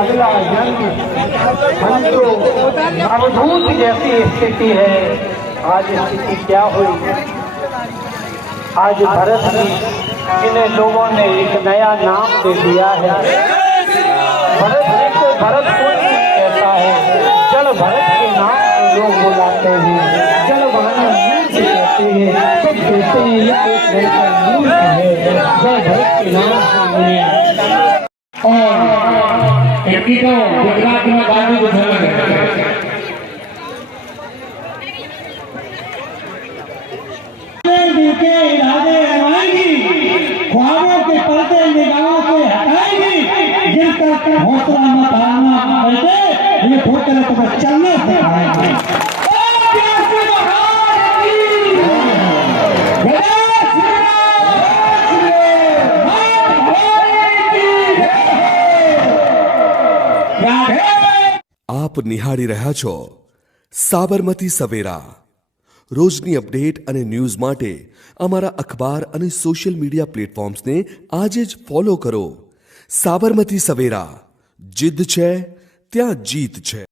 अगला जन्म हम तो अवधूत जैसी स्थिति है। आज स्थिति क्या हुई? आज भरत जी जिन्हें लोगों ने एक नया नाम दे दिया है। भरत जी को भरत कुंज कहता है। जल भरत के नाम से लोग बुलाते हैं। जल भरत कहते हैं, सब कहते हैं ये एक नया मूर्ख है। जय भरत के नाम से और गुजरात में गांधी को के इरादे रवाएंगी, ख्वाबों के पर्दे निगाहों से हटाएंगी। जिनका हौसला मत हारना करते ये ठोकर तो चलना सिखाएंगे। આપ નિહાળી રહ્યા છો સાબરમતી સવેરા। રોજની અપડેટ અને ન્યૂઝ માટે અમારા અખબાર અને સોશિયલ મીડિયા પ્લેટફોર્મ્સને આજે જ ફોલો કરો। સાબરમતી સવેરા, જીદ્દ છે ત્યાં જીત છે।